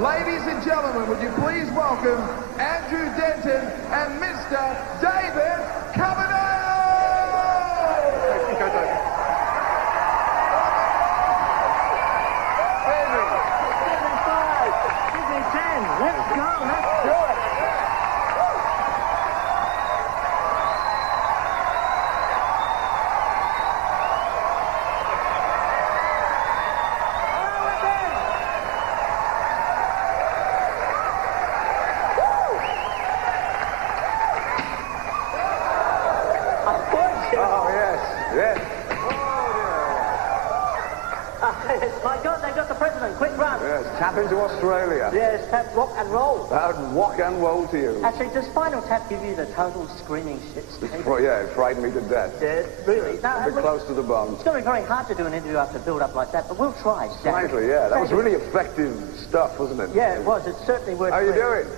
Ladies and gentlemen, would you please welcome Andrew Denton and Mr. David Coverdale! Let's go, let's do it. Oh, yes, yes. My God, they got the president. Quick run. Yes, tap into Australia. Yes, tap rock and roll. Rock and roll to you. Actually, does Spinal Tap give you the total screaming shits? Yeah, it frightened me to death. Yeah, really. No, A bit close to the bone. It's going to be very hard to do an interview after build up like that, but we'll try. Slightly, yeah. That was really effective stuff, wasn't it? Yeah, it was. It certainly worked. How you doing?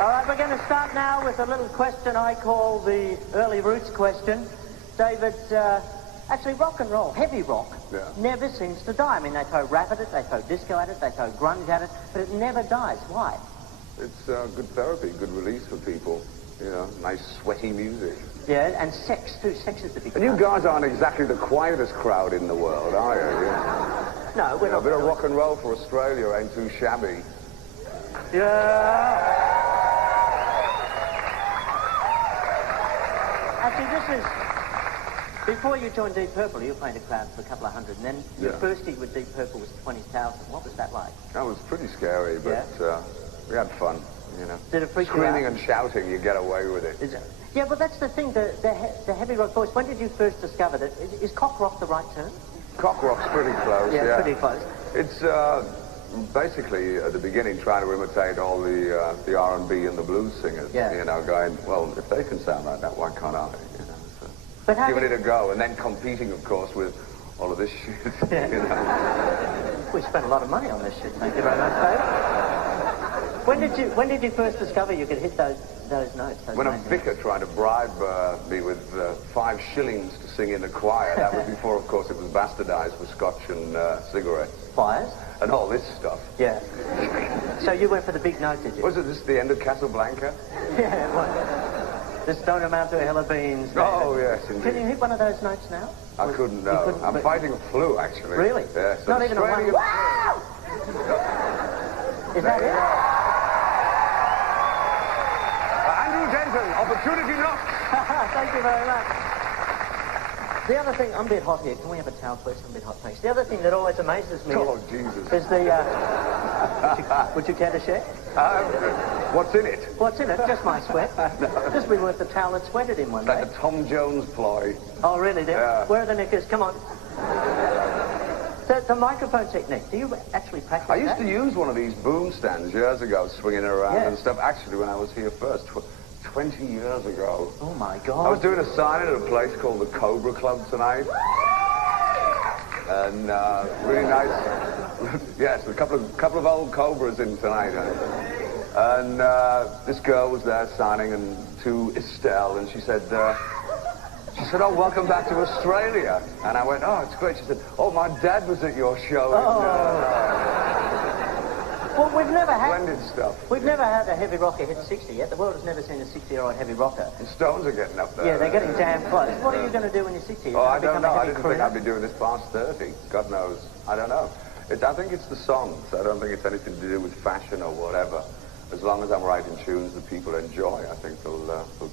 All right, we're going to start now with a little question I call the early roots question. David, actually rock and roll, heavy rock, never seems to die. I mean, they throw rap at it, they throw disco at it, they throw grunge at it, but it never dies. Why? It's good therapy, good release for people. You know, nice sweaty music. Yeah, and sex, too. Sex is the big And you guys aren't exactly the quietest crowd in the world, are you? Yeah. No, we're not. A bit of rock and roll for Australia ain't too shabby. Yeah. Actually, this is... Before you joined Deep Purple, you were playing to crowds for a couple of hundred, and then your first gig with Deep Purple was 20,000. What was that like? That was pretty scary, but we had fun, you know. Did it freak you out? Screaming and shouting, you get away with it. Yeah, but that's the thing, the heavy rock voice. When did you first discover that? Is cock rock the right term? Cock rock's pretty close, yeah. Pretty close. It's basically, at the beginning, trying to imitate all the R&B and the blues singers. Yeah. You know, going, well, if they can sound like that, why can't I? You know, so but giving it a go, and then competing, of course, with all of this shit. Yeah. You know. We spent a lot of money on this shit, thank you very much, Dave. When did you first discover you could hit those notes? When a vicar tried to bribe me with 5 shillings to sing in the choir, that was before, of course, it was bastardized with scotch and cigarettes. Fires? And all this stuff. Yeah. So you went for the big note, did you? Was it this the end of Casablanca? Yeah, it was. This don't amount to a hill of beans. Oh, yes, indeed. Can you hit one of those notes now? I couldn't, no. I'm fighting a flu, actually. Really? Yes. Not even a one. Wow! Is that it? Andrew Denton, opportunity knocked. Thank you very much. The other thing, I'm a bit hot here. Can we have a towel, please? I'm a bit hot, thanks. The other thing that always amazes me is the... would you care to share? What's in it? What's in it? Just my sweat. Just be worth the towel that sweated in one day. Like a Tom Jones ploy. Oh, really? Yeah. Where are the knickers? Come on. The microphone technique, do you actually practice I used to use one of these boom stands years ago, swinging it around and stuff. Actually, when I was here first, 20 years ago. Oh, my God. I was doing a signing at a place called the Cobra Club tonight. And really nice. Yes, a couple of old Cobras in tonight. And this girl was there signing and to Estelle, and she said, oh, welcome back to Australia. And I went, oh, it's great. She said, oh, my dad was at your show. Well, we've never had... Splendid stuff. We've never had a heavy rocker hit 60 yet. The world has never seen a 60-year-old heavy rocker. The Stones are getting up there. Yeah, they're getting damn close. What are you going to do when you're 60? Oh, I don't know. I didn't think I'd be doing this past 30. God knows. I don't know. I think it's the songs. I don't think it's anything to do with fashion or whatever. As long as I'm writing tunes that people enjoy, I think they'll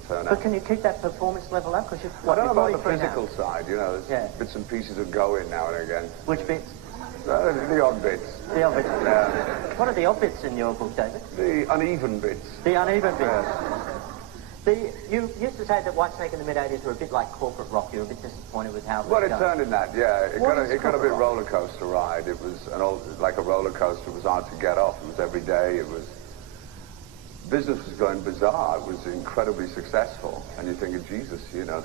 turn out. But can you keep that performance level up? Because I don't know about the physical side, you know. There's bits and pieces that go in now and again. Which bits? The odd bits. The odd bits? Yeah. What are the odd bits in your book, David? The uneven bits. The uneven bits. You used to say that Whitesnake in the mid-80s were a bit like corporate rock. You were a bit disappointed with how it was Well, it turned in that, yeah. It got a bit rock? roller coaster ride. It was like a roller coaster. It was hard to get off. It was every day. Business was going bizarre. It was incredibly successful. And you're thinking, Jesus, you know,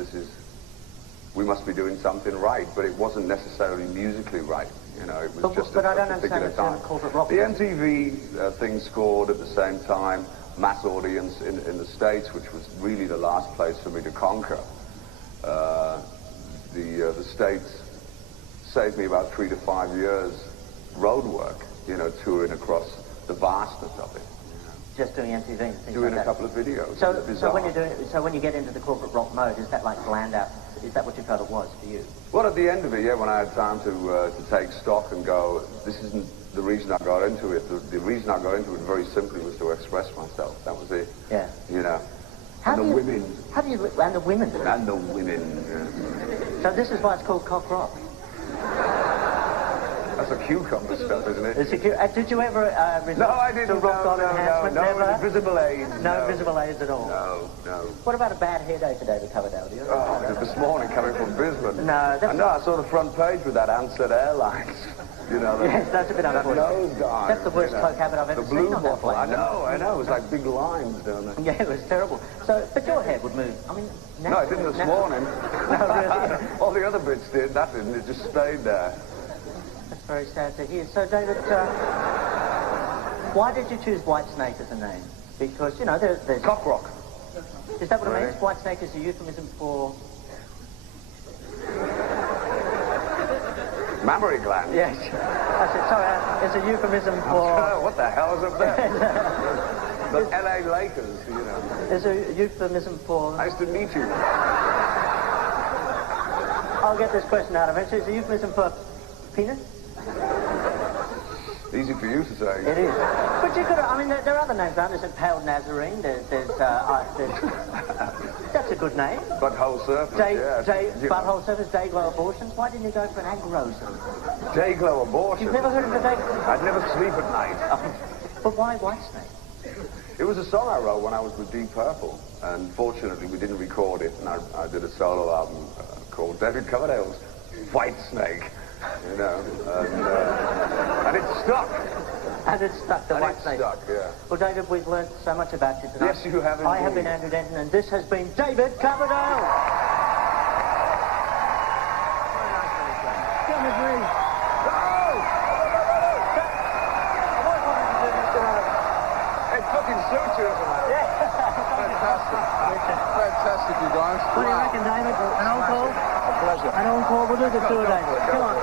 we must be doing something right. But it wasn't necessarily musically right. You know, it was just I a don't particular understand time. the corporate rock. The MTV thing scored at the same time, mass audience in the States, which was really the last place for me to conquer. the States saved me about 3 to 5 years road work, you know, touring across the vastness of it. Just doing MTV and things Doing like a couple of videos. So when you get into the corporate rock mode, is that like bland out? Is that what you felt it was for you? Well, at the end of it, yeah, when I had time to take stock and go, this isn't the reason I got into it. The reason I got into it very simply was to express myself. That was it. Yeah. You know. And the women. And the women. Yeah. So this is why it's called cock rock. That's a cucumber stuff, isn't it? It's a did you ever No, I didn't. to rock on enhancement? No, visible aids. No visible aids at all. No. What about a bad hair day for David Coverdale? Do you this morning coming from Brisbane. No, that's I saw the front page with that Ansett Airlines. You know, yes, that's a bit unfortunate. Nosedive, that's the worst cloak habit I've ever the seen blue on that bottle. plane. I know. It was like big lines down there. Yeah, it was terrible. So, but your hair would move. I mean, no, it didn't this morning. No, really? All the other bits did. That didn't. It just stayed there. That's very sad to hear. So, David, why did you choose Whitesnake as a name? Because, you know, there's... Cock rock. Is that what it means? Whitesnake is a euphemism for... Mammary gland. Yes. I said, sorry, it's a euphemism for... What the hell is up there? The LA Lakers, you know. It's a euphemism for... Nice to meet you. I'll get this question out of it. It's a euphemism for penis? Easy for you to say. It is. But you could, I mean, there are other names, aren't there? There's a Pale Nazarene, there's that's a good name. Butthole surface, yes. Butthole surface, day-glow abortions. Why didn't you go for an agrosome? Day-glow abortion? You've never heard of the day... I'd never sleep at night. But why Whitesnake? It was a song I wrote when I was with Deep Purple, and fortunately we didn't record it, and I did a solo album called David Coverdale's Whitesnake. You know, and it stuck. And it stuck, the Whitesnake. It stuck, yeah. Well, David, we've learned so much about you tonight. Yes, you have indeed. I have been Andrew Denton, and this has been David Coverdale. Come with me. It fucking suits you, isn't it? Yeah. Fantastic, you guys. What do you reckon, David? An encore? A pleasure. An encore. We'll do the tour, David. Come on.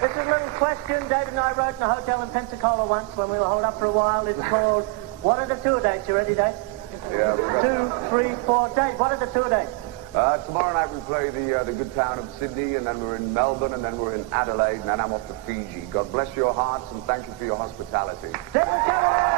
This is a little question David and I wrote in a hotel in Pensacola once when we were holed up for a while. It's called, what are the tour dates? You ready, Dave? Yeah, we got 2, 3, 4 days. What are the tour dates? tomorrow night we play the good town of Sydney, and then we're in Melbourne, and then we're in Adelaide, and then I'm off to Fiji. God bless your hearts, and thank you for your hospitality. Denton!